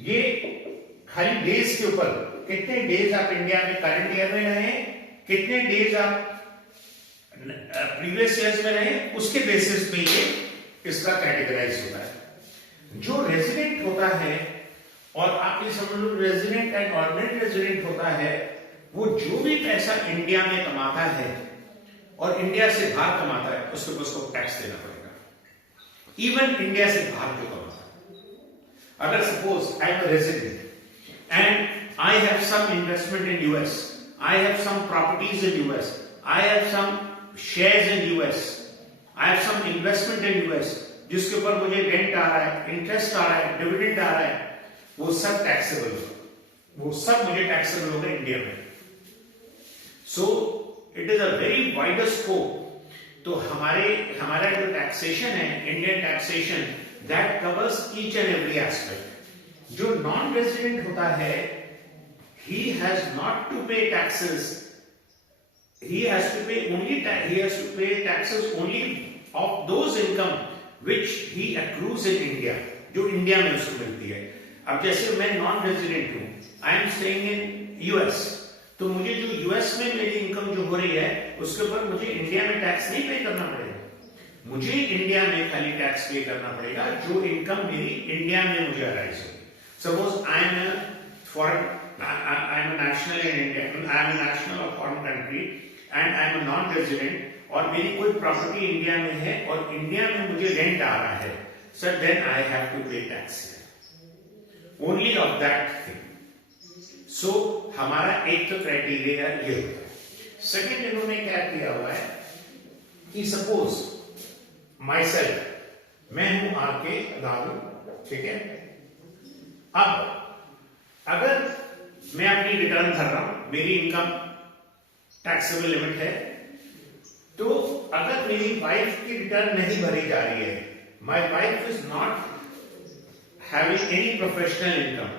ये खाली डेज के ऊपर, कितने डेज आप इंडिया में करंट ईयर में रहे, कितने डेज आप प्रीवियस ईयर्स में रहे, उसके बेसिस पे ये इसका कैटेगराइज होता है। जो रेजिडेंट होता है, और आप ये समझ लो रेजिडेंट एंड ऑर्डिनरी रेजिडेंट होता है, वो जो भी पैसा इंडिया में कमाता है और इंडिया से बाहर कमाता है उसके ऊपर उसको टैक्स देना पड़ेगा, इवन इंडिया से बाहर जो कमाता है। अगर suppose I am a resident and I have some investment in US, I have some properties in US, I have some shares in US, I have some investment in US, जिसके ऊपर मुझे rent आ रहा है, interest आ रहा है, dividend आ रहा है, वो सब टैक्सेबल, वो सब मुझे टैक्सेबल होगा इंडिया में। So it is a very wider scope. तो हमारा जो टैक्सेशन है, Indian taxation, that covers each and every aspect. जो नॉन रेजिडेंट होता है, he has not to pay taxes, he has to pay taxes only of those income which he accrues in India, जो India में उसको मिलती है। अब जैसे मैं नॉन रेजिडेंट हूं, I am staying in US, तो मुझे जो यूएस में मेरी इनकम जो हो रही है उसके ऊपर मुझे इंडिया में टैक्स नहीं पे करना पड़ेगा। मुझे इंडिया में खाली टैक्स पे करना पड़ेगा जो इनकम मेरी इंडिया में मुझे अराइज होगी। Suppose I am a foreign, I am a national in India, I am a national of foreign country and I am a non-resident, और मेरी कोई प्रॉपर्टी इंडिया में है और इंडिया में मुझे रेंट आ रहा है, sir then I have to pay tax only of that thing. So हमारा एक तो क्राइटेरिया ये होता है। सेकेंड, इन्होंने क्या किया हुआ है कि सपोज माई सेल्फ, मैं हूं आपके दादू, ठीक है, अब अगर मैं अपनी रिटर्न भर रहा हूं, मेरी इनकम टैक्सेबल लिमिट है, तो अगर मेरी वाइफ की रिटर्न नहीं भरी जा रही है, my wife is not having any professional income,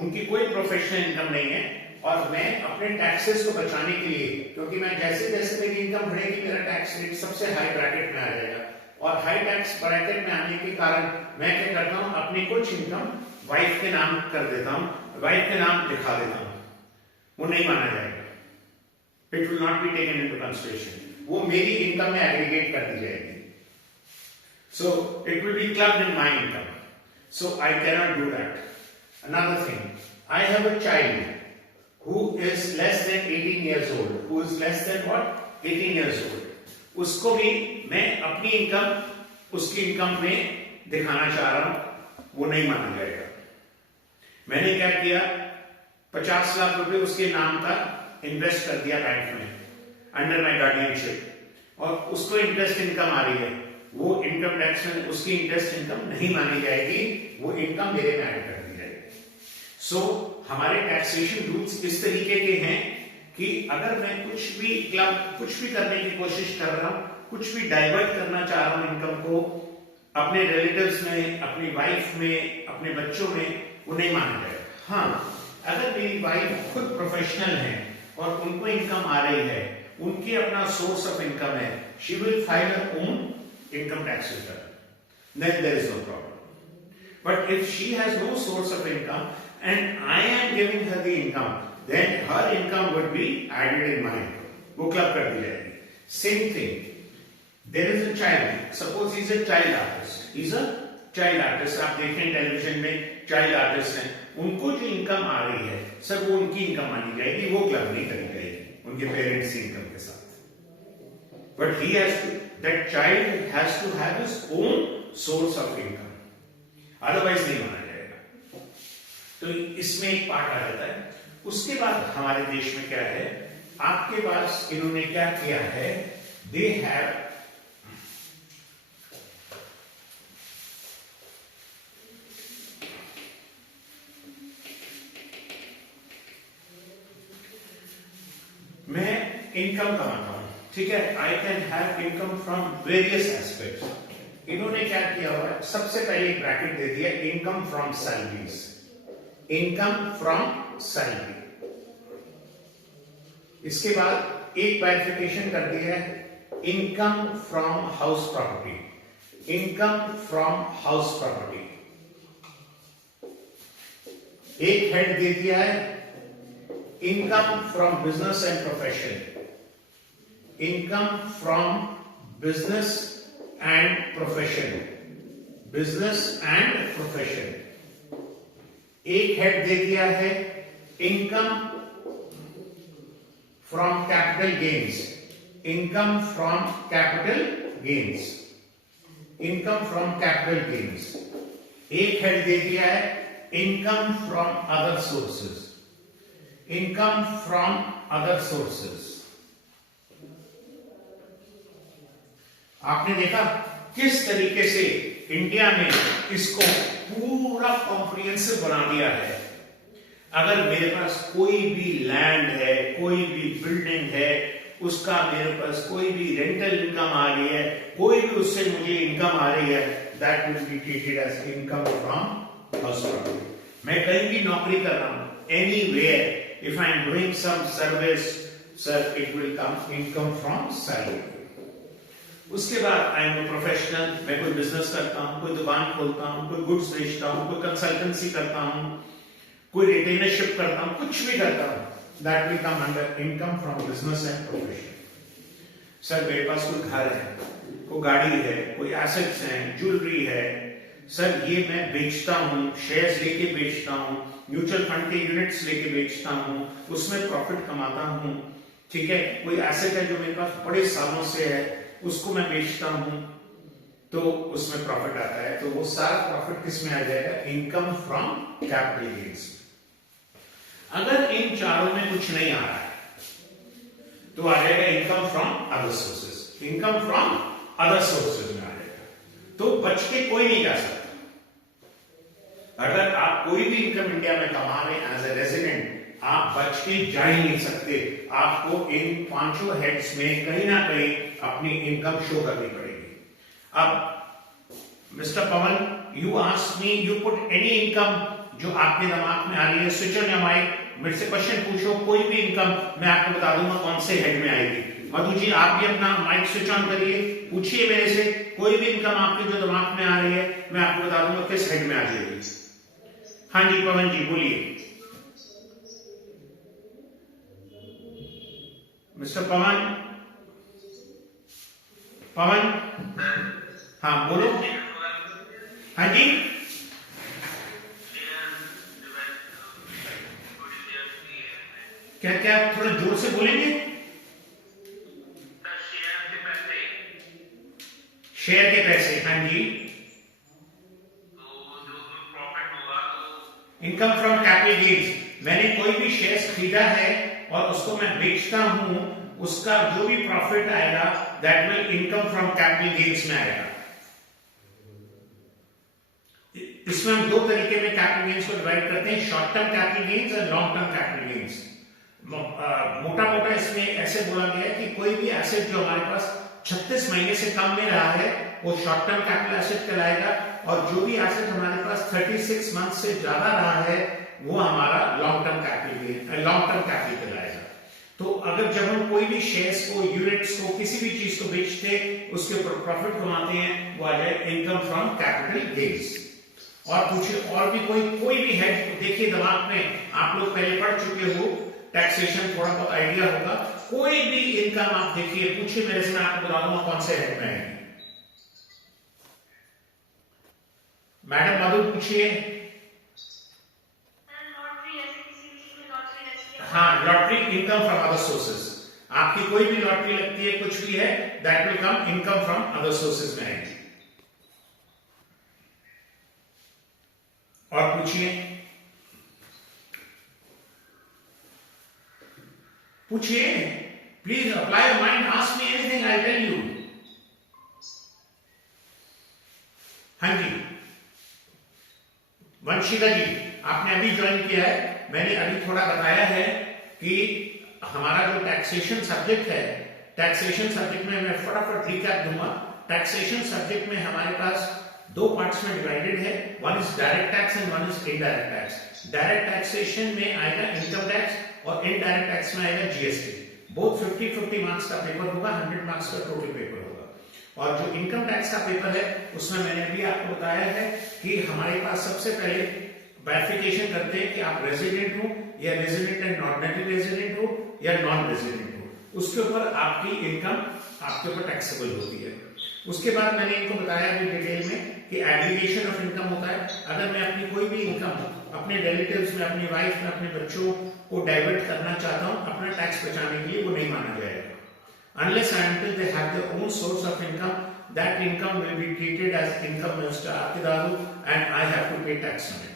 उनकी कोई प्रोफेशनल इनकम नहीं है, और मैं अपने टैक्सेस को बचाने के लिए, क्योंकि मैं जैसे जैसे मेरी इनकम बढ़ेगी मेरा टैक्स रेट सबसे हाई ब्रैकेट में आ जाएगा, और हाई टैक्स ब्रैकेट में आने के कारण मैं क्या करता हूं, अपनी कुछ इनकम वाइफ के नाम कर देता हूं, वाइफ के नाम दिखा देता हूं, वो नहीं माना जाएगा, it will not be taken into consideration, वो मेरी इनकम में एग्रीगेट कर दी जाएगी, so it will be clubbed in my income, so I can not do that. Another thing, I have a child who is less than 18 years old, who is less than what 18 years old, उसको भी मैं अपनी income उसकी income में दिखाना चाह रहा हूं, वो नहीं माना जाएगा। मैंने क्या किया, 50 लाख रुपए उसके नाम का इन्वेस्ट कर दिया बैंक में अंडर माय गार्डियनशिप, और उसको इंटरेस्ट इनकम आ रही है, वो इनकम टैक्स में उसकी इंटरेस्ट इनकम नहीं मानी जाएगी, वो इनकम मेरे में ऐड कर दी जाएगी। सो हमारे टैक्सेशन रूल्स इस तरीके के हैं कि अगर मैं कुछ भी करने की कोशिश कर रहा हूं, कुछ भी डाइवर्ट करना चाह रहा हूं इनकम को अपने रिलेटिव्स में, अपनी वाइफ में, अपने बच्चों में, वो नहीं माना जाएगा। हाँ, अगर मेरी वाइफ खुद प्रोफेशनल है और उनको इनकम आ रही है, उनकी अपना सोर्स ऑफ इनकम है, she will file her own income tax return, then there is no problem. But if she has no source of income and I am giving her the income, then her income would be added in my income, वो club कर दी जाएगी। Same thing, there is a child, suppose he is a child artist, he is a child artist, आप देखें television में child artist हैं, उनको जो income आ रही है सर वो उनकी इनकम मानी जाएगी, वो क्लब नहीं करी जाएगी उनके पेरेंट्स की इनकम के साथ। But he has to, that child has to have his own source of income, otherwise नहीं माना। तो इसमें एक पार्ट आ जाता है। उसके बाद हमारे देश में क्या है, आपके पास इन्होंने क्या किया है, दे हैव मैं इनकम कमाता हूं, ठीक है, I can have income from various aspects. इन्होंने क्या किया हुआ है, सबसे पहले एक ब्रैकेट दे दिया, income from salaries, income from salary. इसके बाद एक बाइफिकेशन कर दिया है, income from house property, income from house property. एक हेड दे दिया है income from business and profession, income from business and profession, business and profession. एक हेड दे दिया है income from capital gains, income from capital gains, income from capital gains. एक head they दिया है income from other sources, income from other sources. आपने देखा किस तरीके से इंडिया में इसको पूरा कॉम्प्रिहेंसिव बना दिया है। अगर मेरे पास कोई भी लैंड है, कोई भी बिल्डिंग है, उसका मेरे पास कोई भी रेंटल इनकम आ रही है, कोई भी उससे मुझे इनकम आ रही है, that will be treated as income from house property. मैं कहीं भी नौकरी कर रहा हूं, anywhere, if I am doing some service, sir it will come income from salary. उसके बाद आई एम प्रोफेशनल, मैं कोई बिजनेस करता हूं, कोई दुकान खोलता हूं, कोई गुड्स बेचता हूं, कोई कंसल्टेंसी करता हूं, कोई रिटेलरशिप करता हूं, कुछ भी करता हूं, that will come under income from business and profession. Sir मेरे पास कोई घर है, कोई गाड़ी है, कोई एसेट्स हैं, ज्वेलरी है, सर ये मैं बेचता हूं, शेयर्स लेके बेचता हूं, म्यूचुअल फंड के यूनिट्स लेके बेचता हूं, उसमें प्रॉफिट कमाता हूं, ठीक है। कोई एसेट है जो मेरे पास बड़े सालों से है, उसको मैं बेचता हूं, तो उसमें प्रॉफिट आता है, तो वो सारा प्रॉफिट किस में आ जाएगा? Income from capital gains. अगर इन चारों में कुछ नहीं आ रहा है तो आ जाएगा income from other sources, income from other sources में आ जाएगा। तो बच के कोई नहीं जा सकता। अगर आप कोई भी इनकम इंडिया में कमा रहे हैं एज ए रेजिडेंट, आप बच के जा ही नहीं सकते। आपको इन पांचों हेड्स में कहीं ना कहीं अपनी इनकम शो करनी पड़ेगी। अब mister Pawan, you ask me, you put any income जो आपके दिमाग में आ रही है, स्विच ऑन योर माइक, मेरे से क्वेश्चन पूछो, कोई भी इनकम मैं आपको बता दूंगा कौन से हेड में आएगी। मधु जी आप भी अपना माइक स्विच ऑन करिए, पूछिए मेरे से, कोई भी इनकम आपके जो दिमाग में आ रही है मैं आपको बता दूंगा किस हेड में आ जाएगी। हाँ जी पवन जी बोलिए। मिस्टर पवन, पवन, हाँ बोलो। हाँ जी, क्या क्या थोड़ा जोर से बोलेंगे? शेयर के पैसे, हाँ जी। इनकम फ्रॉम कैपिटल गेन्स, मैंने कोई भी शेयर्स खरीदा है और उसको मैं बेचता हूं, उसका जो भी प्रॉफिट आएगा that will income from capital gains में आएगा। इसमें हम दो तरीके में कैपिटल गेन्स को डिवाइड करते हैं, शॉर्ट टर्म कैपिटल गेन्स और लॉन्ग टर्म कैपिटल गेन्स। मोटा मोटा इसमें ऐसे बोला गया है कि कोई भी एसेट जो हमारे पास 36 महीने से कम में रहा है वो शॉर्ट टर्म कैपिटल एसेट कहलाएगा, और जो भी एसेट हमारे पास 36 मंथ से ज्यादा रहा है वो हमारा लॉन्ग टर्म कैपिटल कहलाएगा। तो अगर जब हम कोई भी शेयर्स को, यूनिट्स को, किसी भी चीज को बेचते, उसके ऊपर प्रॉफिट कमाते हैं, वो आ जाए इनकम फ्रॉम कैपिटल गेन्स। और पूछिए और भी कोई भी है, देखिए दिमाग में आप लोग पहले पढ़ चुके हो, टैक्सेशन थोड़ा बहुत आइडिया होगा, कोई भी इनकम आप देखिए, पूछिए मेरे से, मैं आपको बता दूंगा कौन से हेड में है। मैडम मधु पूछिए। हाँ, lottery income from other sources, आपकी कोई भी लॉटरी लगती है, कुछ भी है, that will come income from other sources में आएगी। और पूछिए, please apply your mind, ask me anything, I tell you. हाँ जी वंशिका जी, आपने अभी ज्वाइन किया है, मैंने अभी थोड़ा बताया है कि हमारा जो टैक्सेशन सब्जेक्ट है, टैक्सेशन सब्जेक्ट में मैं फटाफट रिकैप दूंगा। टैक्सेशन सब्जेक्ट में हमारे पास दो पार्ट्स में डिवाइडेड है, one is direct tax and one is indirect tax. Direct taxation में आएगा इनकम टैक्स और इनडायरेक्ट टैक्स में आएगा जीएसटी। बोथ 50-50 मार्क्स का पेपर होगा, 100 मार्क्स का टोटल पेपर होगा। और जो इनकम टैक्स का पेपर है उसमें मैंने अभी आपको बताया है कि हमारे पास सबसे पहले बाइफिकेशन करते हैं कि आप रेजिडेंट हो या रेजिडेंट एंड ऑर्डिनरी रेजिडेंट हो या नॉन रेजिडेंट हो, उसके ऊपर आपकी इनकम आपके ऊपर टैक्सेबल होती है। उसके बाद मैंने इनको बताया अभी डिटेल में कि एग्रीगेशन ऑफ इनकम होता है। अगर मैं अपनी कोई भी इनकम अपने रिलेटिव्स में, अपनी वाइफ में, अपने बच्चों को डाइवर्ट करना चाहता हूं अपना टैक्स बचाने के लिए, वो नहीं माना जाएगा। Unless and until they have their own source of income, that income will be treated as income mister आकिदारू and I have to pay tax on it.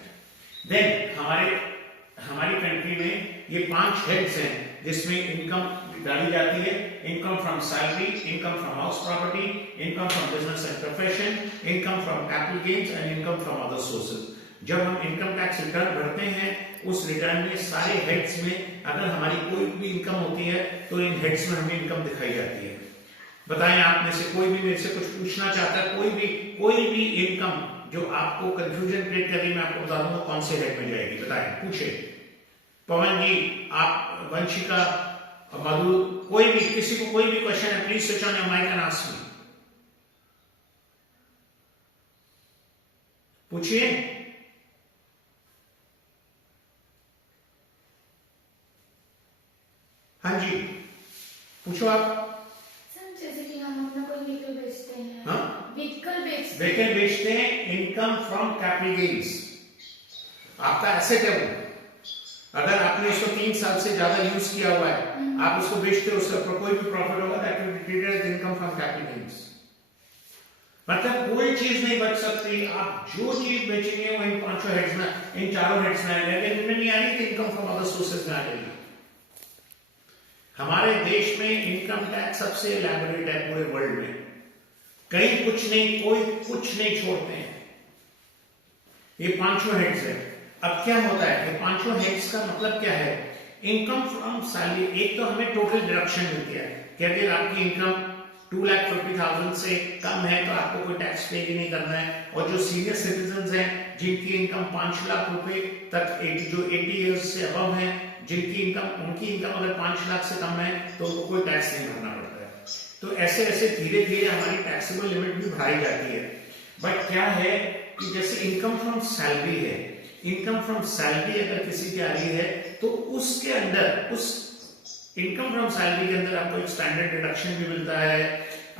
Then हमारी कंट्री में ये 5 हेड्स हैं जिसमें इनकम डाली जाती है। Income from salary, income from house property, income from business and profession, income from capital gains and income from other sources. जब हम इनकम टैक्स रिटर्न भरते हैं, उस रिटर्न में सारे हेड्स में अगर हमारी कोई भी इनकम होती है तो इन हेड्स में हमें इनकम दिखाई जाती है। बताएं आप में से कोई भी मेरे से कुछ पूछना चाहता है, कोई भी इनकम जो आपको कंफ्यूजन क्रिएट कर रही है, मैं आपको बता दूंगा कौन से हेड में जाएगी। बताएं, पूछे। पवन जी, आप, वंशिका, मधु, कोई भी, किसी को कोई भी क्वेश्चन है, please switch on your mic and ask me. पूछिए। हाँ जी, पूछो आप। सर जैसे कि हम अपना कोई व्हीकल बेचते हैं, हाँ, व्हीकल बेचते हैं, इनकम फ्रॉम कैपिटल गेन्स आपका एसेट है वो। अगर आपने उसको 3 साल से ज्यादा यूज किया हुआ है, आप उसको बेचते हो, उसके ऊपर कोई भी प्रॉफिट होगा, that will be treated as income from capital gains. मतलब कोई चीज नहीं बच सकती, आप जो चीज बेचेंगे वो इन 5 हेड्स में, इन 4 हेड्स में आएगा। इनमें नहीं आएगी तो इनकम फ्रॉम अदर सोर्सेज में आ जाएगी। हमारे देश में इनकम टैक्स सबसे इलैबोरेट है पूरे वर्ल्ड में, कहीं कुछ नहीं, कोई कुछ नहीं छोड़ते हैं। ये 5 हेड्स है। अब क्या होता है, ये 5 हेड्स का मतलब क्या है? इनकम फ्रॉम सैलरी, एक तो हमें टोटल डिडक्शन मिलती है कि अगर आपकी इनकम 2,50,000 से कम है तो आपको कोई टैक्स पे ही नहीं करना है। और जो सीनियर सिटीजन हैं जिनकी इनकम 5 लाख रुपए तक, जो 80 इयर्स से अबव है, जिनकी इनकम, उनकी इनकम अगर 5 लाख से कम है तो उनको कोई टैक्स नहीं भरना पड़ता है। तो ऐसे ऐसे धीरे धीरे हमारी टैक्सेबल लिमिट भी बढ़ाई जाती है। बट क्या है कि जैसे इनकम फ्रॉम सैलरी है, इनकम फ्रॉम सैलरी अगर किसी की आ रही है तो उसके अंदर, उस इनकम फ्रॉम सैलरी के अंदर आपको एक स्टैंडर्ड डिडक्शन भी मिलता है,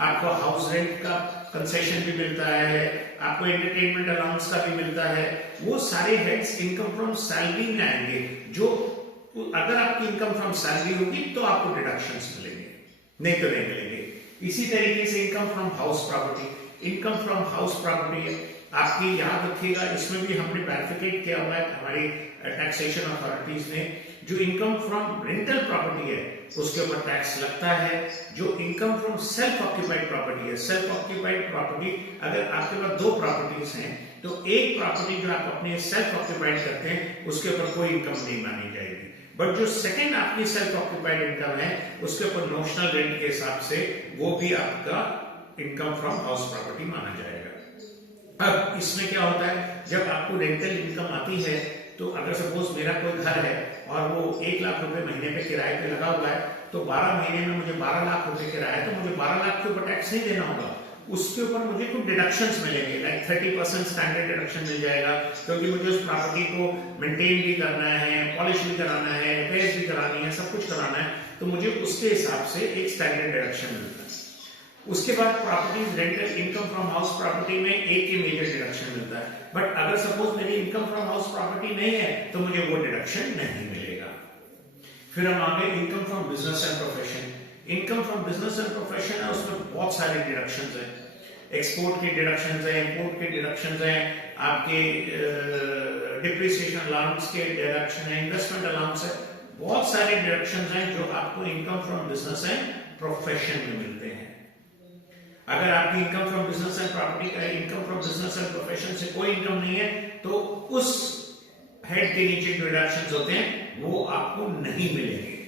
आपको हाउस रेंट का कंसेशन भी मिलता है, आपको एंटरटेनमेंट अलाउंस का भी मिलता है। वो सारे हेड्स इनकम फ्रॉम सैलरी में आएंगे। जो अगर आपकी इनकम फ्रॉम सैलरी होगी तो आपको डिडक्शंस मिलेंगे, नहीं तो नहीं मिलेंगे। इसी तरीके से income from house property, income from house property है आपकी, याद रखिएगा, इसमें भी हमने बैरिफिकेट किया हुआ है हमारी टैक्सेशन अथॉरिटीज ने। जो इनकम फ्रॉम रेंटल प्रॉपर्टी है उसके ऊपर टैक्स लगता है। जो income from self occupied property है, सेल्फ ऑक्यूपाइड प्रॉपर्टी, अगर आपके पास 2 प्रॉपर्टीज हैं तो एक प्रॉपर्टी जो आप अपने सेल्फ ऑक्यूपाइड करते हैं उसके ऊपर कोई इनकम नहीं मानी जाएगी। बट जो सेकंड आपकी सेल्फ ऑक्यूपाइड इनकम है उसके ऊपर नोशनल रेंट के हिसाब से वो भी आपका इनकम फ्रॉम हाउस प्रॉपर्टी माना जाएगा। अब इसमें क्या होता है, जब आपको रेंटल इनकम आती है तो अगर सपोज मेरा कोई घर है और वो 1 लाख रुपए महीने पे किराए पे लगा हुआ है, तो 12 महीने में मुझे 12 लाख रुपए किराया है, तो मुझे 12 लाख के ऊपर टैक्स नहीं देना होगा। उसके ऊपर मुझे कुछ डिडक्शंस मिलेंगे, लाइक 30% स्टैंडर्ड डिडक्शन मिल जाएगा, क्योंकि मुझे उस प्रॉपर्टी को मेंटेन भी करना है, पॉलिश भी कराना है, रिपेयर भी करानी है, सब कुछ कराना है, तो मुझे उसके हिसाब से एक स्टैंडर्ड डिडक्शन मिलता है। उसके बाद properties rental income from house property में एक ही मेजर डिडक्शन मिलता है। बट अगर सपोज मेरी इनकम फ्रॉम हाउस प्रॉपर्टी नहीं है तो मुझे वो डिडक्शन नहीं मिलेगा। फिर हम आगे income from business and profession. Income from business and profession है, उसमें बहुत सारे डिडक्शंस हैं। एक्सपोर्ट के डिडक्शंस हैं, इंपोर्ट के डिडक्शंस हैं, आपके डिप्रिसिएशन अलाउंस के डिडक्शन है, इन्वेस्टमेंट अलाउंस है, बहुत सारे डिडक्शंस हैं जो आपको income from business and profession में मिलते हैं। अगर आपकी income from business and property का, income from business and profession से कोई इनकम नहीं है तो उस हेड के नीचे जो डिडक्शंस होते हैं वो आपको नहीं मिलेंगे।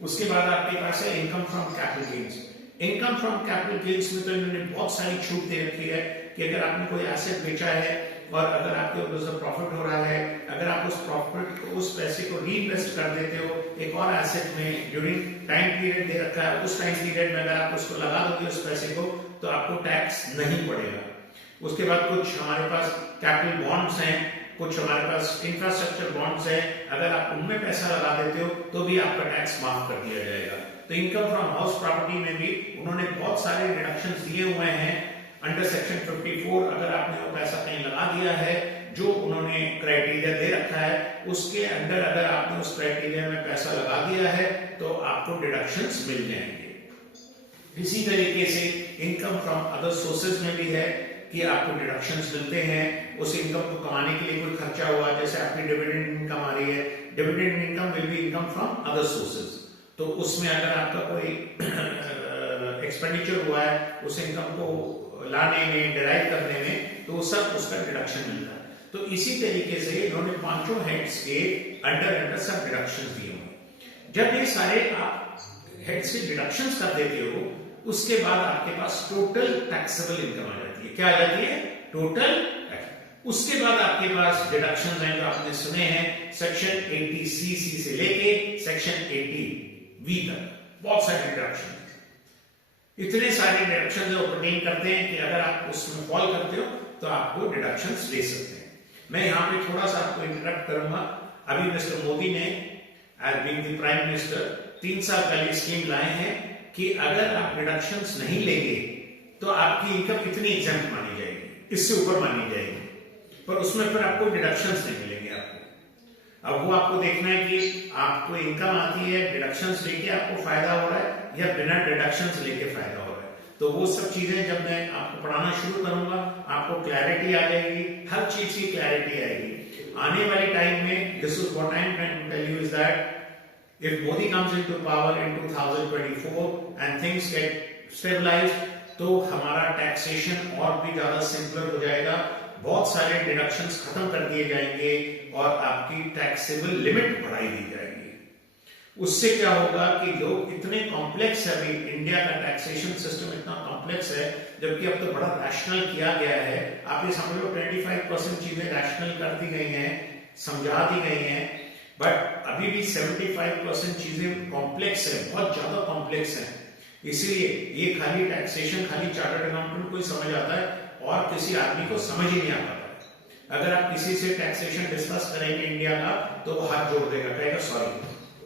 उसके बाद आपके पास है income from capital gains. Income from capital gains में तो इन्होंने बहुत सारी छूट दे रखी है कि अगर आपने कोई एसेट बेचा है और अगर आपके ऊपर प्रॉफिट हो रहा है, अगर आप उस प्रॉफिट को, उस पैसे को रीइन्वेस्ट कर देते हो एक और एसेट में, ड्यूरिंग टाइम पीरियड दे रखा है, उस टाइम पीरियड में अगर आप उसको लगा दोगे उस पैसे को तो आपको टैक्स नहीं पड़ेगा। उसके बाद कुछ हमारे पास कैपिटल बॉन्ड्स हैं, कुछ हमारे पास इंफ्रास्ट्रक्चर बॉन्ड्स है, अगर आप उनमें पैसा लगा देते हो तो भी आपका टैक्स माफ कर दिया जाएगा। तो इनकम फ्रॉम हाउस प्रॉपर्टी में भी उन्होंने बहुत सारे डिडक्शंस दिए हुए हैं अंडर सेक्शन 54। अगर आपने वो पैसा कहीं लगा दिया है जो उन्होंने क्राइटेरिया दे रखा है, उसके अंडर अगर आपने उस क्राइटेरिया में पैसा लगा दिया है तो आपको डिडक्शंस मिल जाएंगे। इसी तरीके से इनकम फ्रॉम अदर सोर्सेज में भी है कि आपको डिडक्शंस मिलते हैं। उस इनकम को कमाने के लिए कोई खर्चा हुआ, जैसे आपकी डिविडेंड इनकम आ रही है, dividend income will be income from other sources, तो उसमें अगर आपका कोई एक्सपेंडिचर हुआ है उस इनकम को लाने में, डिराइव करने में, तो सब उसका डिडक्शन मिलता है। तो इसी तरीके से इन्होंने पांचों हेड्स के अंडर सब डिडक्शंस दिए हुए। जब ये सारे आप हेड्स के डिडक्शंस कर देते हो, उसके बाद आपके पास टोटल टैक्सेबल इनकम आ जाती है। क्या आ जाती है? टोटल। उसके बाद आपके पास डिडक्शंस हैं जो आपने सुने हैं सेक्शन 80C से लेके सेक्शन 80V तक, बहुत सारे डिडक्शन। इतने सारे डिडक्शन जो पर्टेन करते हैं कि अगर आप उसमें फॉल करते हो तो आपको डिडक्शंस ले सकते हैं। मैं यहाँ पे थोड़ा सा आपको इंटरप्ट करूंगा। अभी मिस्टर मोदी ने as being the prime minister 3 साल पहले स्कीम लाए हैं कि अगर आप डिडक्शंस नहीं लेंगे तो आपकी इनकम इतनी एग्जम्प्ट मानी जाएगी, इससे ऊपर मानी जाएगी, पर उसमें फिर आपको डिडक्शंस नहीं मिलेंगे आपको। अब वो आपको देखना है कि आपको इनकम आती है, डिडक्शंस लेके आपको फायदा हो रहा है या बिना डिडक्शंस लेके फायदा हो रहा है। तो वो सब चीजें जब मैं आपको पढ़ाना शुरू करूंगा आपको क्लैरिटी आ जाएगी, हर चीज की क्लैरिटी आएगी। आने वाले टाइम में this is what I am trying to tell you is that if Modi comes into power in 2024 and things get stabilized, तो हमारा टैक्सेशन और भी ज्यादा सिंपलर हो जाएगा, बहुत सारे डिडक्शंस खत्म कर दिए जाएंगे और आपकी टैक्सेबल लिमिट बढ़ाई दी जाएगी। उससे क्या होगा कि लोग इतने कॉम्प्लेक्स है, अभी इंडिया का टैक्सेशन सिस्टम इतना कॉम्प्लेक्स है, जबकि अब तो बड़ा रैशनल किया गया है। आप ये समझ लो 25% चीजें रैशनल कर दी गई हैं, समझा दी गई हैं, बट अभी भी 75% चीजें कॉम्प्लेक्स है, बहुत ज्यादा कॉम्प्लेक्स है। इसीलिए ये खाली टैक्सेशन खाली चार्टर्ड अकाउंटेंट को ही समझ आता है और किसी आदमी को समझ ही नहीं आ पाता। अगर आप किसी से टैक्सेशन डिस्कस करेंगे इंडिया का तो वो हाथ जोड़ देगा, कहेगा सॉरी,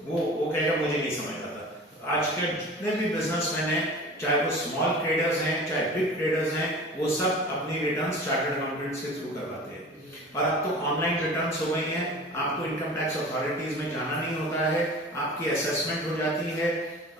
वो कहेगा मुझे नहीं समझ आता। आज के जितने भी बिजनेसमैन हैं, चाहे वो स्मॉल ट्रेडर्स हैं चाहे बिग ट्रेडर्स हैं, वो सब अपनी रिटर्न्स चार्टर्ड अकाउंटेंट से थ्रू करवाते हैं। और अब तो ऑनलाइन रिटर्न्स हो गई हैं, आपको इनकम टैक्स अथॉरिटीज में जाना नहीं होता है, आपकी असेसमेंट हो जाती है,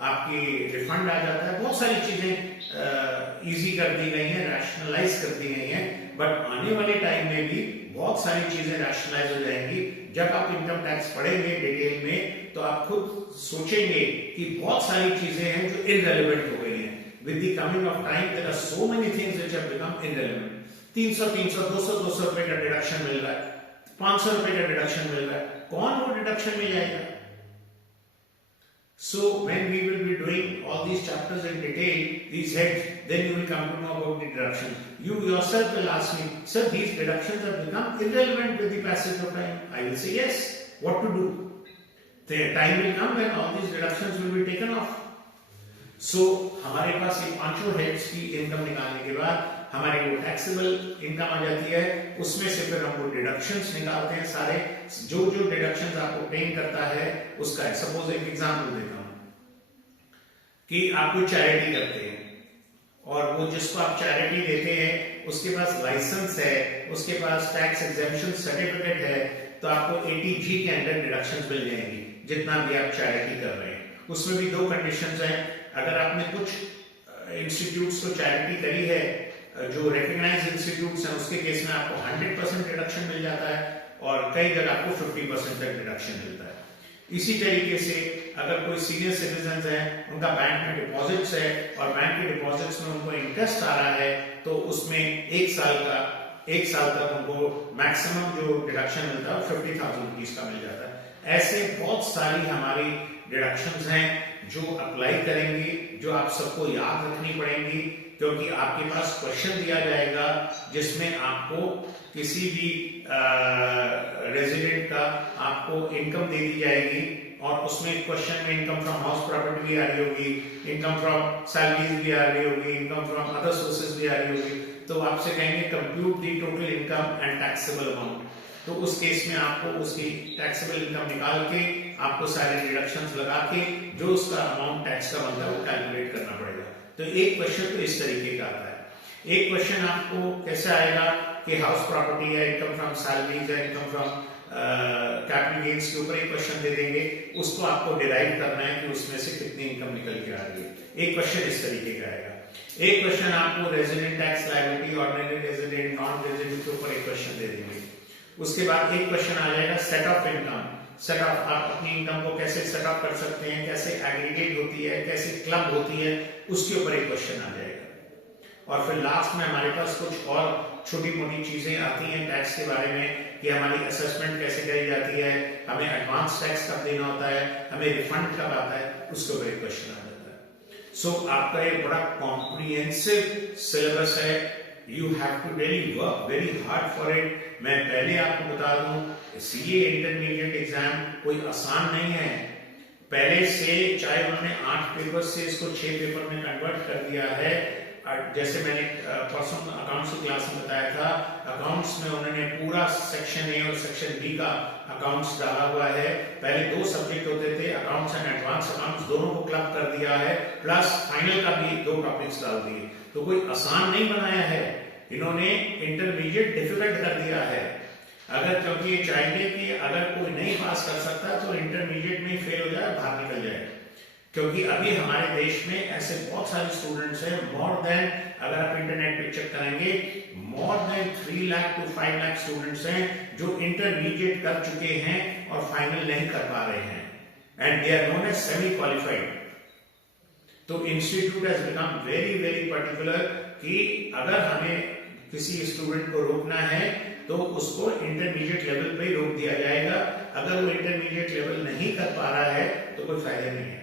आपकी रिफंड आ जाता है, बहुत सारी चीजें इजी कर दी गई हैं, रैशनलाइज कर दी गई हैं। बट आने वाले टाइम में भी बहुत सारी चीजें रैशनलाइज हो जाएंगी। जब आप इनकम टैक्स पढ़ेंगे डिटेल में तो आप खुद सोचेंगे कि बहुत सारी चीजें हैं जो इररिलेवेंट हो गई हैं। With the coming of time there are so many things which have become irrelevant. 300, 200 रुपए का डिडक्शन मिल रहा है, 500 रुपए का डिडक्शन मिल रहा है, कौन वो डिडक्शन में जाएगा? So when we will be doing all these chapters in detail, these heads, then you will come to know about the deduction. You yourself will ask me, sir, these deductions have become irrelevant with the passage of time. I will say yes. What to do? The time will come when all these deductions will be taken off. So हमारे पास ये पांचों heads की income निकालने के बाद हमारी वो taxable income आ जाती है। उसमें से फिर हम वो डिडक्शंस निकालते हैं सारे, जो जो डिडक्शंस आपको पेन करता है उसका। सपोज एक एग्जांपल देता हूं कि आप कोई चैरिटी करते हैं और वो जिसको आप चैरिटी देते हैं उसके पास लाइसेंस है, उसके पास टैक्स एग्जेम्पशन सर्टिफिकेट है, तो आपको 80G के अंदर डिडक्शंस मिल जाएंगी जितना भी आप चैरिटी कर रहे हैं। उसमें भी दो कंडीशंस हैं। अगर आपने कुछ इंस्टीट्यूट्स को चैरिटी करी है जो रिकॉग्नाइज्ड इंस्टीट्यूट्स हैं, उसके केस में आपको 100% डिडक्शन मिल जाता है और कई जगह आपको 50% तक डिडक्शन मिलता है। इसी तरीके से अगर कोई सीनियर सिटीजन है, उनका बैंक में डिपॉजिट्स है और बैंक के डिपॉजिट्स में उनको इंटरेस्ट आ रहा है, तो उसमें एक साल तक उनको मैक्सिमम जो डिडक्शन मिलता है 50,000 रुपीज का मिल जाता है। ऐसे बहुत सारी हमारी डिडक्शंस हैं जो अप्लाई करेंगे, जो आप सबको याद रखनी पड़ेंगी, क्योंकि आपके पास क्वेश्चन दिया जाएगा जिसमें आपको किसी भी रेजिडेंट का आपको इनकम दे दी जाएगी और उसमें क्वेश्चन में इनकम फ्रॉम हाउस प्रॉपर्टी भी आ रही होगी, इनकम फ्रॉम सैलरीज भी आ रही होगी, इनकम फ्रॉम अदर सोर्सेज भी आ रही होगी। तो आपसे कहेंगे compute the total income and taxable amount. तो उस केस में आपको उसकी टैक्सेबल इनकम निकाल के आपको सारे डिडक्शंस लगा के जो उसका अमाउंट टैक्स का बनता है वो कैलकुलेट करना पड़ेगा। तो एक क्वेश्चन तो इस तरीके का आता है। एक क्वेश्चन आपको कैसे आएगा कि हाउस प्रॉपर्टी है, इनकम फ्रॉम सैलरीज है, इनकम फ्रॉम कैपिटल गेन्स के ऊपर एक क्वेश्चन दे देंगे, उसको आपको डिराइव करना है कि उसमें से कितनी इनकम निकल के आ रही है। एक क्वेश्चन इस तरीके का आएगा। एक क्वेश्चन आपको resident tax liability, ordinary resident, non resident के ऊपर एक क्वेश्चन दे देंगे। उसके बाद एक क्वेश्चन आ जाएगा set of income. Set of, आप अपनी इनकम को कैसे सेट ऑफ कर सकते हैं, कैसे एग्रीगेट होती है, कैसे क्लब होती है, उसके ऊपर एक क्वेश्चन आ जाएगा। और फिर लास्ट में हमारे पास कुछ और छोटी मोटी चीजें आती हैं टैक्स के बारे में कि हमारी असेसमेंट कैसे करी जाती है, हमें एडवांस टैक्स कब देना होता है, हमें रिफंड कब आता है, उसके ऊपर एक क्वेश्चन आ जाता है। सो आपका एक बड़ा कॉम्प्रिहेंसिव सिलेबस है। You have to really work very hard for it. मैं पहले आपको बता दूं, सीए इंटरमीडिएट एग्जाम कोई आसान नहीं है। पहले से चाहे उन्होंने 8 पेपर से इसको 6 पेपर में कन्वर्ट कर दिया है। जैसे मैंने परसों अकाउंट्स की क्लास में बताया था, अकाउंट्स में उन्होंने पूरा सेक्शन ए और सेक्शन बी का अकाउंट्स डाला हुआ है। पहले 2 सब्जेक्ट होते थे, अकाउंट्स एंड एडवांस अकाउंट्स, दोनों को क्लब कर दिया है, प्लस फाइनल का भी 2 टॉपिक्स डाल दिए। तो कोई आसान नहीं बनाया है, इन्होंने इंटरमीडिएट डिफिकल्ट कर दिया है। अगर क्योंकि ये चाहेंगे कि अगर कोई नहीं पास कर सकता तो इंटरमीडिएट में ही फेल हो जाए, बाहर निकल जाए। क्योंकि अभी हमारे देश में ऐसे बहुत सारे स्टूडेंट्स हैं, मोर देन, अगर आप इंटरनेट पे चेक करेंगे, more than 3 lakh to 5 lakh students हैं जो इंटरमीडिएट कर चुके हैं और फाइनल नहीं कर पा रहे हैं, and they are known as semi qualified. तो institute has become very very particular कि अगर हमें किसी स्टूडेंट को रोकना है तो उसको इंटरमीडिएट लेवल पे ही रोक दिया जाएगा। अगर वो इंटरमीडिएट लेवल नहीं कर पा रहा है तो कोई फायदा नहीं है।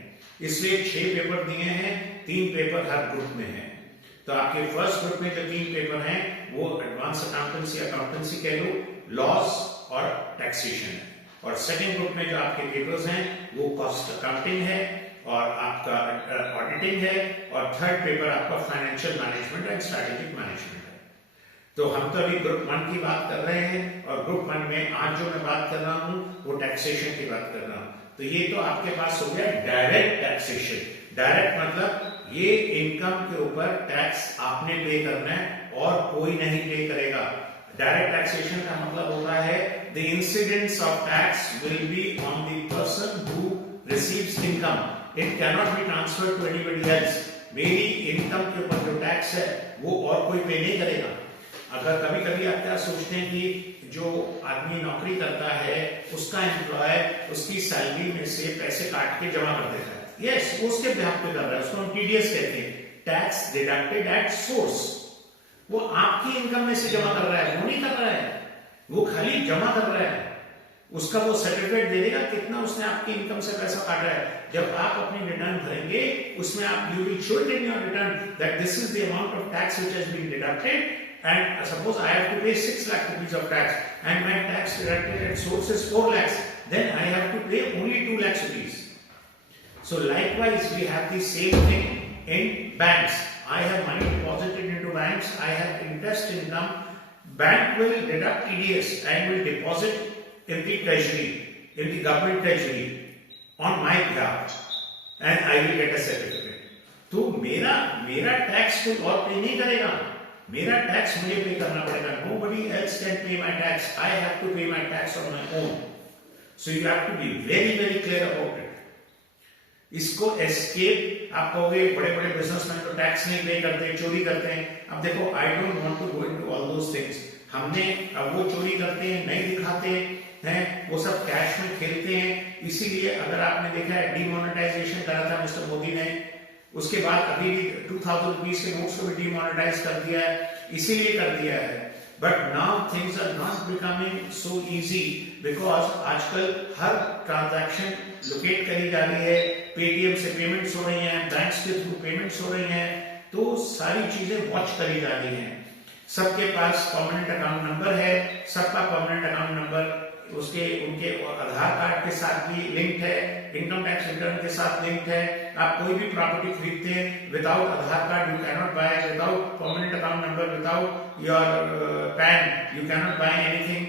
इसलिए 6 पेपर दिए हैं, 3 पेपर हर ग्रुप में है। तो आपके फर्स्ट ग्रुप में जो 3 पेपर हैं वो एडवांस अकाउंटेंसी कह लो, लॉस और टैक्सेशन है। और सेकंड ग्रुप में जो आपके पेपर्स हैं वो कॉस्ट अकाउंटिंग है और आपका ऑडिटिंग है, और थर्ड पेपर आपका financial management and strategic management है। तो हम तो अभी ग्रुप 1 की बात कर रहे हैं, और ग्रुप 1 में आज जो मैं बात कर रहा हूं वो टैक्सेशन की बात कर रहा हूं। तो ये तो आपके पास हो गया डायरेक्ट टैक्सेशन। डायरेक्ट मतलब ये इनकम के ऊपर टैक्स आपने पे करना है और कोई नहीं पे करेगा। डायरेक्ट टैक्सेशन का मतलब होता है the incidence of tax will be on the person who receives income, it can not be transferred to anybody else. मेरी इनकम के ऊपर जो टैक्स है वो और कोई पे नहीं करेगा। अगर कभी कभी आप क्या सोचते हैं कि जो आदमी नौकरी करता है उसका एम्प्लॉयर उसकी सैलरी में से पैसे काट के जमा कर देता है, यस, वो उसके बिहाफ पे कर रहा है, उसको हम टीडीएस कहते हैं, टैक्स डिडक्टेड एट सोर्स। वो आपकी इनकम में से जमा कर रहा है, वो नहीं कर रहा है, वो खाली जमा कर रहा है। उसका वो सर्टिफिकेट दे देगा कितना उसने आपकी इनकम से पैसा काटा है। जब आप अपनी रिटर्न भरेंगे उसमें आप you will show it in your return that this is the amount of tax which has been deducted, and suppose I have to pay 6 lakh rupees of tax and my tax deducted at source is 4 lakhs, then I have to pay only 2 lakhs rupees. So likewise we have the same thing in banks. I have money deposited into banks, I have interest income, bank will deduct TDS and will deposit in the treasury, in the government treasury on my behalf, and I will get a certificate. तो मेरा tax कोई और पे नहीं करेगा, मेरा tax मुझे पे करना पड़ेगा। Nobody else can pay my tax. I have to pay my tax on my own. So you have to be very very clear about it. इसको एस्केप, आप कहोगे बड़े बड़े बिजनेसमैन तो टैक्स नहीं पे करते, चोरी करते हैं। अब देखो, I don't want to go into all those things. हमने अब वो चोरी करते हैं, नहीं दिखाते हैं, वो सब कैश में खेलते हैं। इसीलिए अगर आपने देखा है डिमोनेटाइजेशन करा था मिस्टर मोदी ने, उसके बाद अभी भी 2000 रुपीस के नोट्स को भी डिमोनेटाइज कर दिया है, इसीलिए कर दिया है। But now things are not becoming so easy, because आजकल हर ट्रांजैक्शन लोकेट करी जा रही है, पेटीएम से पेमेंट्स हो रही हैं, बैंक्स के थ्रू पेमेंट्स हो रही हैं, तो सारी चीजें वॉच करी जा रही हैं। सबके पास परमानेंट अकाउंट नंबर है, सबका परमानेंट अकाउंट नंबर उसके उनके आधार कार्ड के साथ भी लिंक्ड है, इनकम टैक्स रिटर्न के साथ लिंक्ड है। आप कोई भी प्रॉपर्टी खरीदते हैं, without Aadhaar card you can not buy, without permanent account number, without your PAN you can not buy anything.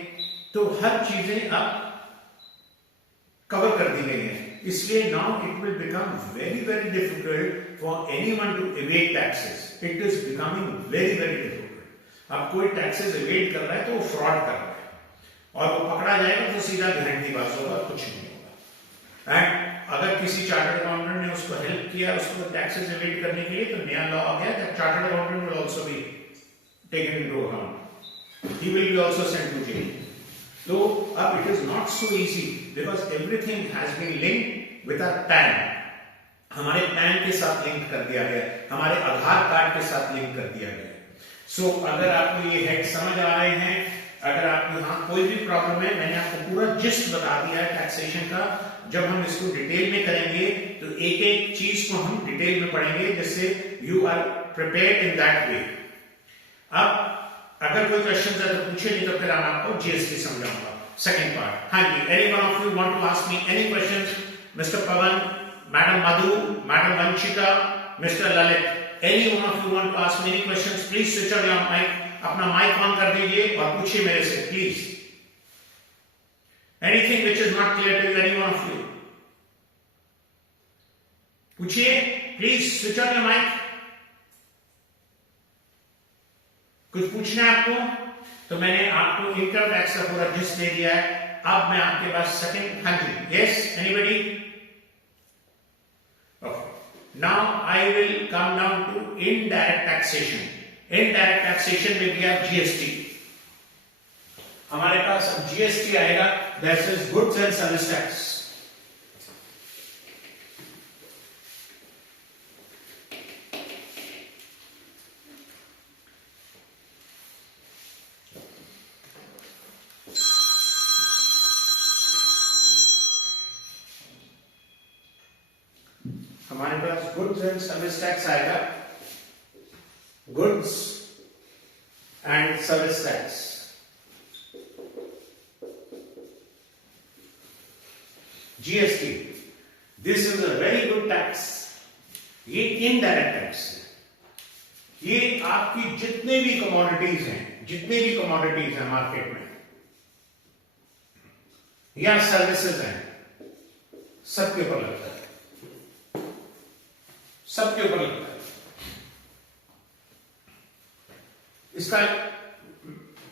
तो हर चीजें अब कवर कर दी गई हैं, इसलिए now it will become very very difficult for anyone to avoid taxes. It is becoming very very difficult. अब कोई टैक्सेस एवेड कर रहा है तो वो फ्रॉड कर रहा है और वो पकड़ा जाएगा तो सीधा घंटीबाज होगा, कुछ नहीं होगा. एंड अगर किसी चार्टर्ड अकाउंटेंट ने उसको हेल्प किया उसको टैक्सेस एवेड करने के लिए, तो नया लॉ आ गया that chartered accountant will also be taken into account. He will be also sent to jail. तो अब it is not so easy because everything has been linked with our PAN. हमारे पैन के साथ link कर दिया गया, हमारे आधार card के साथ लिंक कर दिया गया. सो अगर आपको ये हेड समझ आ रहे हैं, अगर आपको यहाँ कोई भी प्रॉब्लम है, मैंने आपको पूरा जिस्ट बता दिया है टैक्सेशन का. जब हम इसको डिटेल में करेंगे तो एक एक चीज को हम डिटेल में पढ़ेंगे जिससे you are prepared in that way. अब अगर कोई क्वेश्चन है तो पूछे, नहीं तो फिर हम आपको जीएसटी समझाऊंगा सेकंड पार्ट. हाँ जी, any one of you want to ask me any questions? Mister Pavan, madam Madhu, madam Vanshika, mister Lalit, any one of you want to ask me any questions? Please switch on your mic. अपना mic ऑन कर दीजिए और पूछिए मेरे से please. Anything which is not clear to any one of you, पूछिए please. Switch on your mic. कुछ पूछना है आपको? तो मैंने आपको इनकम टैक्स का पूरा जिस्ट दे दिया है. अब मैं आपके पास सेकंड. हाँ जी, yes, anybody? Okay, now I will come down to indirect taxation. Indirect taxation में भी आप जीएसटी, हमारे पास अब जीएसटी आएगा, that is goods and service tax. हमारे पास गुड्स एंड सर्विस टैक्स आएगा. Goods and service tax, GST. This is a very good tax. ये इनडायरेक्ट टैक्स है. ये आपकी जितने भी कमोडिटीज हैं मार्केट में या सर्विसेज हैं, सबके ऊपर लगता है, सबके ऊपर लगता है. इसका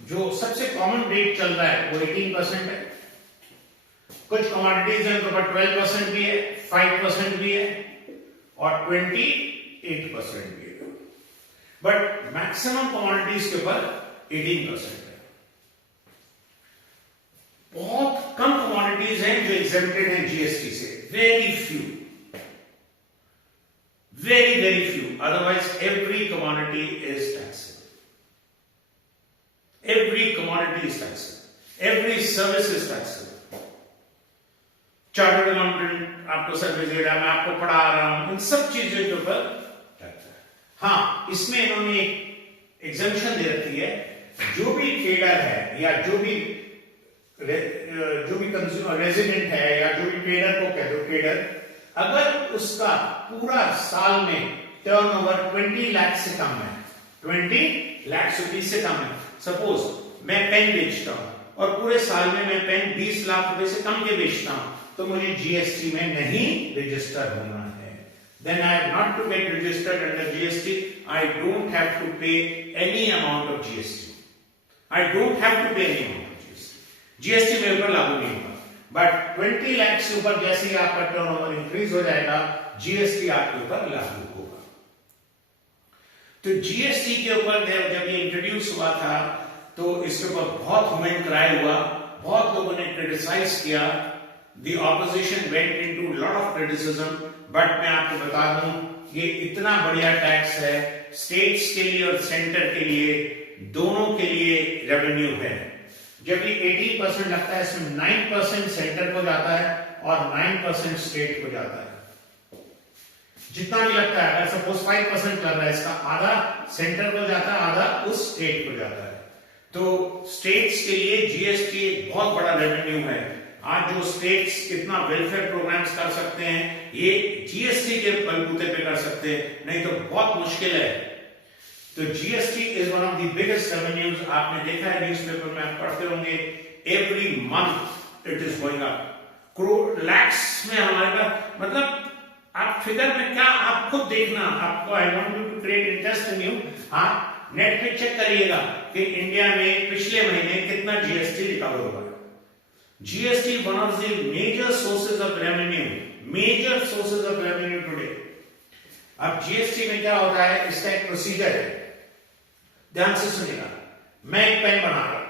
जो सबसे कॉमन रेट चल रहा है वो 18% है. कुछ कमोडिटीज हैं तो 12% भी है, 5% भी है और 28% भी है. बट मैक्सिमम कमोडिटीज के ऊपर 18% है. बहुत कम कमोडिटीज हैं जो एग्जेम्प्टेड हैं जीएसटी से. Very few, very few. Otherwise every commodity is taxable. Every commodity is taxable. Every service is taxable. Chartered accountant आपको सर्विस दे रहा है, मैं आपको पढ़ा रहा हूं, इन सब चीजों के ऊपर टैक्स है. हाँ, इसमें इन्होंने एक एग्जम्पशन दे रखी है. जो भी ट्रेडर है या जो भी कंज्यूमर रेजिडेंट है या जो भी ट्रेडर को कह दो ट्रेडर, अगर उसका पूरा साल में टर्नओवर 20 लाख से कम है, 20 लाख रुपीस से कम है, सपोज मैं पेन बेचता हूं और पूरे साल में मैं पेन 20 लाख रुपए से कम के बेचता हूं, तो मुझे जीएसटी में नहीं रजिस्टर होना है. Then I have not to get registered under GST. I don't have to pay any amount of GST. I don't have to pay any amount of GST. GST मेरे ऊपर लागू नहीं होगा. बट 20 लाख से ऊपर जैसे ही आपका टर्नओवर इंक्रीज हो जाएगा, जीएसटी आपके ऊपर लागू होगा. तो जीएसटी के ऊपर जब ये इंट्रोड्यूस हुआ था तो इसके ऊपर बहुत ह्यूमन क्राई हुआ, बहुत लोगों ने क्रिटिसाइज किया. The opposition went into lot of criticism. But मैं आपको बता दूं, ये इतना बढ़िया टैक्स है, स्टेट्स के लिए और सेंटर के लिए, दोनों के लिए रेवेन्यू है. जब ये 18% लगता है, इसमें 9% सेंटर को जाता है और 9% स्टेट को जाता है. जितना भी लगता है, अगर सपोज 5% लग रहा है, इसका आधा सेंटर को जाता है, आधा उस स्टेट को जाता है. तो स्टेट्स के लिए जीएसटी एक बहुत बड़ा रेवेन्यू है. आज जो स्टेट्स कितना वेलफेयर प्रोग्राम्स कर सकते हैं, ये जीएसटी के बलबूते पे कर सकते हैं, नहीं तो बहुत मुश्किल है. तो GST is one of the biggest revenues. आपने देखा है न्यूज़पेपर में, आप पढ़ते होंगे, every month it is going up, crore lakhs में हमारे पास, मतलब आप फिगर में क्या, आप खुद देखना, आपको I want you to create interest in you. हाँ, नेट पे चेक करिएगा कि इंडिया में पिछले महीने कितना जीएसटी रिकवर हुआ। GST one of the major sources of revenue, major sources of revenue today. अब जीएसटी में क्या होता है, इसका एक प्रोसीजर है, ध्यान से सुनिएगा। मैं एक पेन बना रहा हूं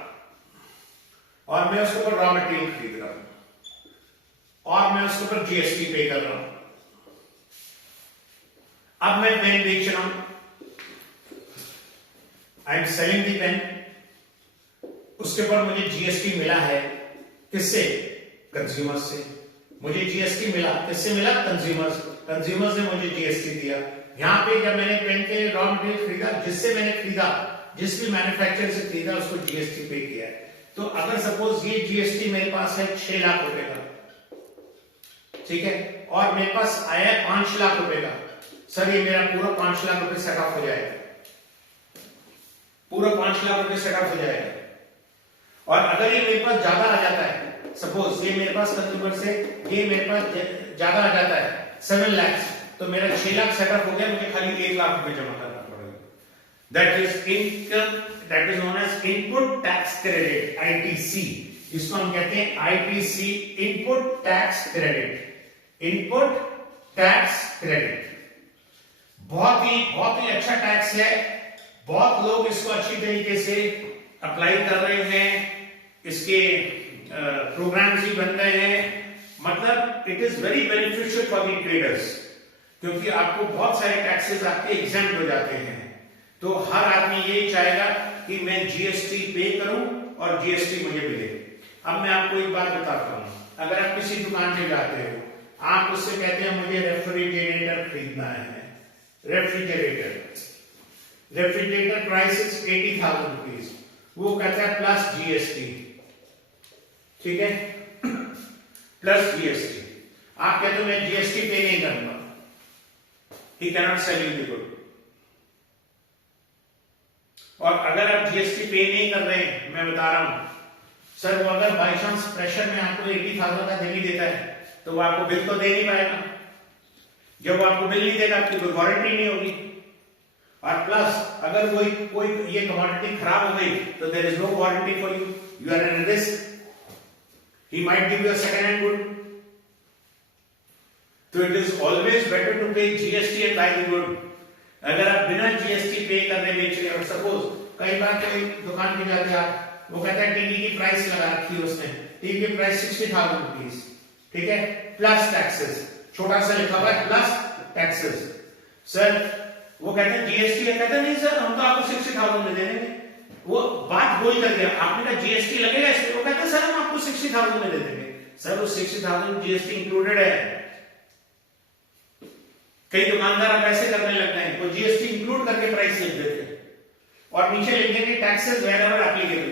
और मैं उसके ऊपर रॉ मटेरियल खरीद रहा हूं और मैं उसके ऊपर जीएसटी पे कर रहा हूं। अब मैं पेन बेच रहा हूं, I am selling the pen, उसके ऊपर मुझे जीएसटी मिला है, किससे? कंज्यूमर से। मुझे जीएसटी मिला, किससे मिला? कंज्यूमर्स, कंज्यूमर्स ने मुझे जीएसटी दिया। यहां पे जब मैंने पेन के रॉ मटेरियल खरीदा, जिससे मैंने खरीदा, जिस भी मैन्युफैक्चरर से खरीदा, उसको जीएसटी पे किया है। तो अगर सपोज ये जीएसटी मेरे पास है 6 लाख रुपए का, ठीक है, और मेरे पास आया 5 लाख रुपए का, सर ये मेरा पूरा 5 लाख रुपए सेट ऑफ हो जाएगा, पूरा 5 लाख रुपए सेट ऑफ हो जाएगा। और अगर ये मेरे पास ज्यादा आ जाता है, सपोज ये मेरे पास कंज्यूमर से ये मेरे पास ज्यादा आ जाता है 7 लाख, तो मेरा 6 लाख सेट ऑफ हो गया, मुझे खाली 1 लाख रुपए जमा करना पड़ेगा। That is income, that is known as input tax credit, ITC, जिसको हम कहते हैं ITC, input tax credit, input tax credit. बहुत ही अच्छा टैक्स है, बहुत लोग इसको अच्छी तरीके से अप्लाई कर रहे हैं, इसके प्रोग्राम्स भी बन रहे हैं, मतलब it is very beneficial for the traders, क्योंकि आपको बहुत सारे टैक्सेस आपके एग्जेम्प्ट हो जाते हैं। तो हर आदमी यही चाहेगा कि मैं जीएसटी पे करूं और जीएसटी मुझे मिले। अब मैं आपको एक बात बताता हूं, अगर आप किसी दुकान पे जाते हो, आप उससे कहते हैं मुझे रेफ्रिजरेटर खरीदना है, रेफ्रिजरेटर प्राइस इज 80,000 रुपीज, वो कहता है प्लस जीएसटी, ठीक है, प्लस जीएसटी। आप कहते हो मैं जीएसटी पे नहीं करूंगा, he can not sell you the good. और अगर आप जीएसटी पे नहीं कर रहे हैं, मैं बता रहा हूं सर, वो अगर बाई चांस प्रेशर में आपको 80,000 का बिल देता है, तो वो आपको बिल तो दे नहीं पाएगा। जब वो आपको बिल नहीं देगा, आपकी कोई वारंटी नहीं होगी। और प्लस अगर कोई ये कमोडिटी खराब हो गई, तो there is no warranty for you, you are in risk, he might give you a second hand good. So it is always better to pay GST and buy the good. अगर आप बिना GST पे करने बेच रहे हो, suppose कई बार कोई दुकान पे जाते हैं आप, वो कहता है टीवी की प्राइस लगा रखी है उसने, टीवी की प्राइस 60,000 रुपीज, ठीक है, प्लस टैक्सेस, छोटा सा लिखा हुआ है प्लस टैक्सेस। सर वो कहते हैं जीएसटी है, कहते हैं नहीं सर हम तो आपको 60,000 में दे देंगे। वो बात बोल कर दिया, आपने कहा जीएसटी लगेगा इसमें, वो कहते हैं सर हम आपको 60,000 में दे देंगे। सर वो 60,000 जीएसटी इंक्लूडेड है। कई दुकानदार अब ऐसे करने लग गए हैं, वो जीएसटी इंक्लूड करके प्राइस लिख देते हैं और नीचे लिख देंगे टैक्सेस वेयरएवर एप्लीकेबल।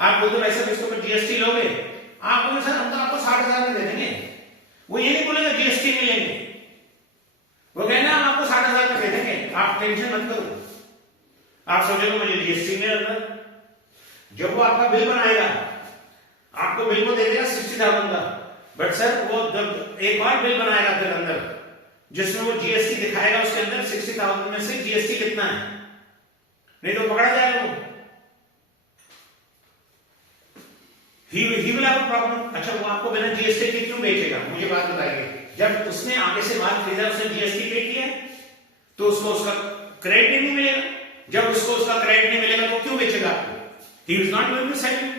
आप बोलते वैसे तो इसके ऊपर जीएसटी लोगे, आप बोले सर हम तो आपको 60,000 में दे देंगे। वो ये नहीं बोलेगा जीएसटी में लेंगे, वो कहना हम आपको 60,000 में दे देंगे, आप टेंशन मत करो। आप सोचोगे मुझे जीएसटी में लगना, जब वो आपका बिल बनाएगा, आपको बिल को दे देगा 60,000 का, बट सर वो जब एक और बिल बनाएगा फिर अंदर, जिसमें वो जीएसटी दिखाएगा, उसके अंदर 60,000 में से जीएसटी कितना है, नहीं तो पकड़ा जाएगा वो। He will have a problem. अच्छा वो आपको बिना जीएसटी के क्यों बेचेगा, मुझे बात बताइए। जब उसने आगे से माल खरीदा, उसने जीएसटी पे किया, तो उसको उसका क्रेडिट नहीं मिलेगा। जब उसको उसका क्रेडिट नहीं मिलेगा, तो क्यों बेचेगा आपको? He is not going to sell you.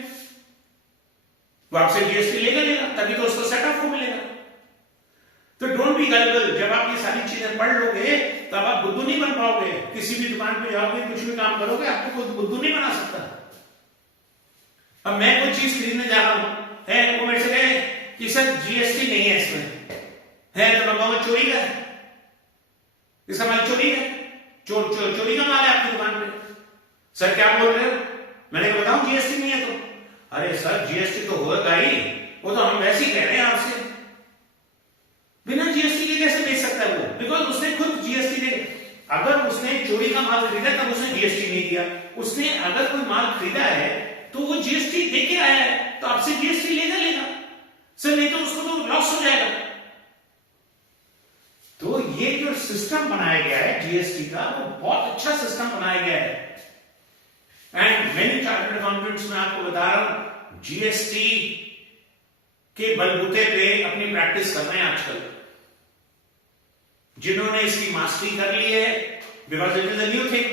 वो आपसे जीएसटी लेगा, तभी तो उसको सेट ऑफ को मिलेगा। तो डोंट बी गल्लिबल। जब आप ये सारी चीजें पढ़ लोगे, तब आप बुद्धू नहीं बन पाओगे। किसी भी दुकान पे जाओगे, कुछ भी काम करोगे, आपको कोई बुद्धू नहीं बना सकता। अब मैं कोई चीज खरीदने जा रहा हूं, है वो मेरे से कहे कि सर जीएसटी नहीं है इसमें, है तो मैं कहूंगा चोरी का है, इसका माल चोरी है, चोरी का माल है आपकी दुकान पे। सर क्या बोल रहे हो? मैंने बताऊं जीएसटी नहीं है तो, अरे सर जीएसटी तो होगा ही, वो तो हम वैसे ही कह रहे हैं आपसे। बिना जीएसटी के कैसे बेच सकता है वो? बिकॉज उसने खुद जीएसटी दे, अगर उसने चोरी का माल खरीदा तब उसने जीएसटी नहीं दिया। उसने अगर कोई माल खरीदा है तो वो जीएसटी दे के आया है तो आपसे जीएसटी लेगा सर, नहीं तो उसको तो लॉस हो जाएगा। तो ये जो सिस्टम बनाया गया है जीएसटी का, वो बहुत अच्छा सिस्टम बनाया गया है। एंड मेनी चार्टर्ड अकाउंटेंट्स में आपको बता रहा हूं जीएसटी के बलबूते पे अपनी प्रैक्टिस कर रहे हैं आजकल, जिन्होंने इसकी मास्टरी कर ली है, because it is a new thing.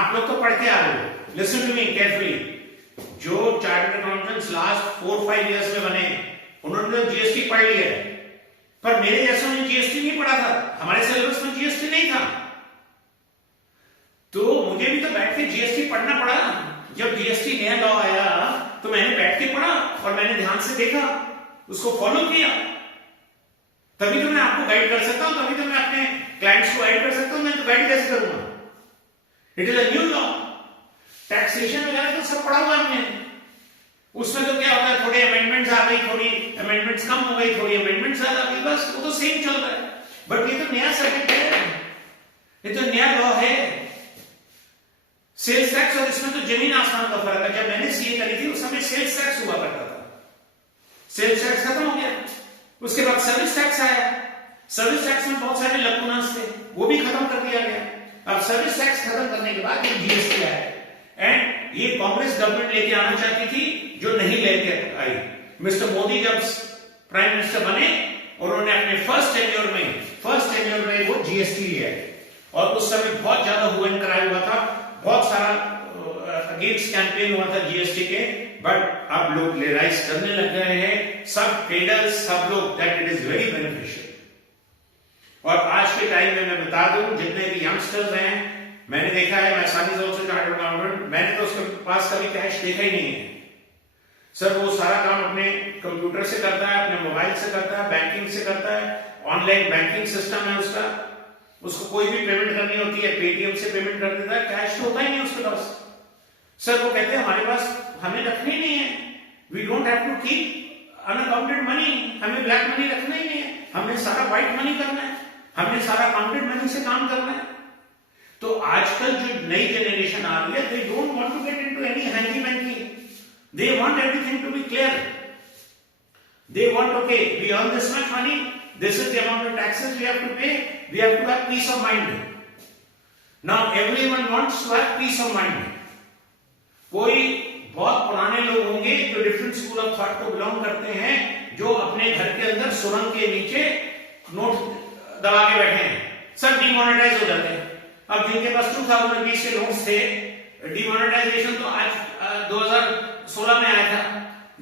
आप लोग तो पढ़ के आ रहे हो, लिसन टू मी केयरफुली। जो चार्टर्ड अकाउंटेंट्स लास्ट 4-5 इयर्स में बने, उन्होंने तो जीएसटी पढ़ लिया है, पर मेरे जैसों ने जीएसटी नहीं पढ़ा था, हमारे सिलेबस में जीएसटी नहीं था। तो मुझे भी तो बैठ के जीएसटी पढ़ना पड़ा। जब जीएसटी नया लॉ आया तो मैंने बैठ के पढ़ा और मैंने ध्यान से देखा, उसको फॉलो किया, तभी तो मैं आपको गाइड कर सकता हूं, तभी तो मैं अपने क्लाइंट्स को गाइड कर सकता हूं। मैं तो गाइड कैसे करूंगा? It is a new law. Taxation वगैरह तो सब पढ़ा हुआ हमने, उसमें तो क्या होता है, थोड़ी अमेंडमेंट्स आ गई, थोड़ी अमेंडमेंट्स कम हो गई, थोड़ी अमेंडमेंट्स आ गई, बस वो तो सेम चल रहा है। बट ये तो नया सब्जेक्ट है, ये तो नया लॉ है। सेल्स टैक्स और इसमें तो जमीन आसमान का फर्क है। जब मैंने सीए करी थी उस समय सेल्स टैक्स हुआ करता था, सेल्स टैक्स खत्म हो गया, उसके बाद सर्विस टैक्स आया। सर्विस टैक्स में बहुत सारे लकुनास थे, वो भी खत्म कर दिया गया। अब सर्विस टैक्स खत्म करने के बाद जीएसटी आया, एंड ये कांग्रेस गवर्नमेंट लेके आना चाहती थी, जो नहीं लेके आई। मिस्टर मोदी जब प्राइम मिनिस्टर बने, उन्होंने अपने फर्स्ट टेन्योर में वो जीएसटी लिया, और उस समय बहुत ज्यादा हुआ कराया हुआ था, बहुत सारा अगेंस्ट कैंपेन हुआ था जीएसटी के। बट अब लोग रियलाइज करने लग गए हैं, सब ट्रेडर्स, सब लोग, that it is very beneficial. और आज के टाइम में मैं बता दूं, जितने भी यंगस्टर्स हैं, मैंने देखा है, मैं सारी से चार्टर्ड अकाउंटेंट, मैंने तो उसके पास कभी कैश देखा ही नहीं है सर। वो सारा काम अपने कंप्यूटर से करता है, अपने मोबाइल से करता है, बैंकिंग से करता है, ऑनलाइन बैंकिंग सिस्टम है उसका, उसको कोई भी पेमेंट करनी होती है पेटीएम से पेमेंट कर देता है, कैश तो होता ही नहीं उसके पास। सर वो कहते हैं हमारे पास, हमें रखनी नहीं है, we don't have to keep unaccounted money, हमें ब्लैक मनी रखना ही नहीं है, हमने सारा व्हाइट मनी करना है, हमने सारा अकाउंटेड मनी से काम करना है। तो आजकल जो नई जनरेशन आ रही है, they don't want to get into any hanky panky, they want everything to be clear. They want, okay, we earn this much money, this is the amount of taxes we have to pay, we have to have peace of mind. Now everyone wants to have peace of mind. कोई बहुत पुराने लोग होंगे जो different school of thought को belong करते हैं, जो अपने घर के अंदर सुरंग के नीचे नोट दबा के बैठे हैं, सब डिमोनेटाइज हो जाते हैं। अब जिनके पास 2020 के नोट्स थे, डिमोनेटाइजेशन तो आज 2016 में आया था।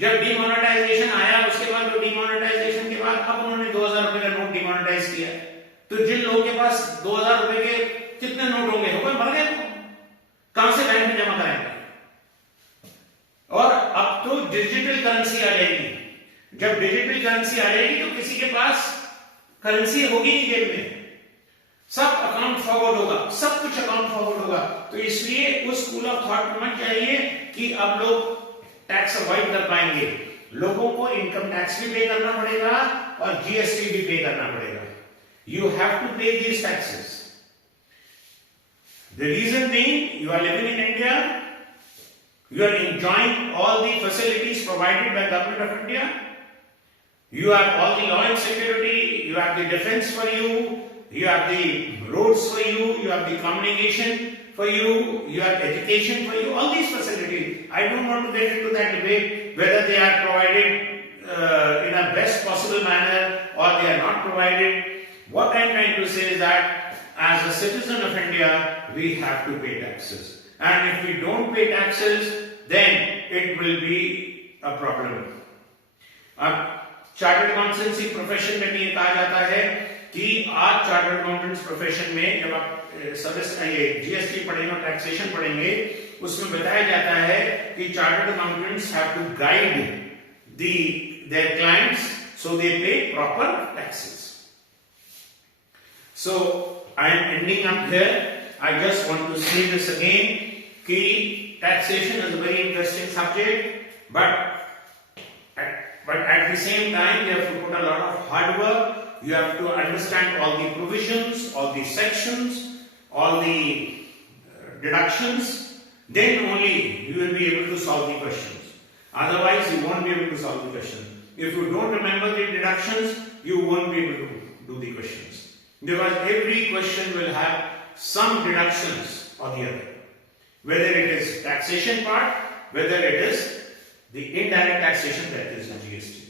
जब डिमोनेटाइजेशन आया, उसके बाद जो डिमोनेटाइजेशन के बाद अब उन्होंने 2000 रुपए का नोट डिमोनेटाइज किया। तो जिन लोगों के पास 2000 रुपए के कितने नोट होंगे, कोई मर गए, कहां से बैंक में जमा कराएंगे? और अब तो डिजिटल करेंसी आ जाएगी। जब डिजिटल करेंसी आ जाएगी तो किसी के पास करेंसी होगी नहीं जेब में, सब अकाउंट फॉरवर्ड होगा, सब कुछ अकाउंट फॉरवर्ड होगा। तो इसलिए उस स्कूल ऑफ थॉट में चाहिए कि अब लोग टैक्स अवॉइड कर पाएंगे। लोगों को इनकम टैक्स भी पे करना पड़ेगा और जीएसटी भी पे करना पड़ेगा। You have to pay these taxes. The reason being, you are living in India, you are enjoying all the facilities provided by government of India, you have all the law and security, you have the defense for you, you have the roads for you, you have the communication for you, you have education for you, all these facilities. I don't want to get into that debate whether they are provided in a best possible manner or they are not provided. What I am trying to say is that as a citizen of India, we have to pay taxes. And if we don't pay taxes, then it will be a problem. अब chartered accountancy profession में भी ये कहा जाता है कि आज chartered accountants profession में जब आप सर्विस ये जीएसटी पढ़ेंगे और टैक्सेशन पढ़ेंगे, उसमें बताया जाता है कि chartered accountants have to guide their clients so they pay proper taxes. So I am ending up here. I just want to say this again कि taxation is a very interesting subject, but at the same time you have to put a lot of hard work. You have to understand all the provisions, all the sections, all the deductions, then only you will be able to solve the questions. Otherwise, you won't be able to solve the question. If you don't remember the deductions, you won't be able to do the questions. Because every question will have some deductions or the other. Whether it is taxation part, whether it is the indirect taxation, that is the GST.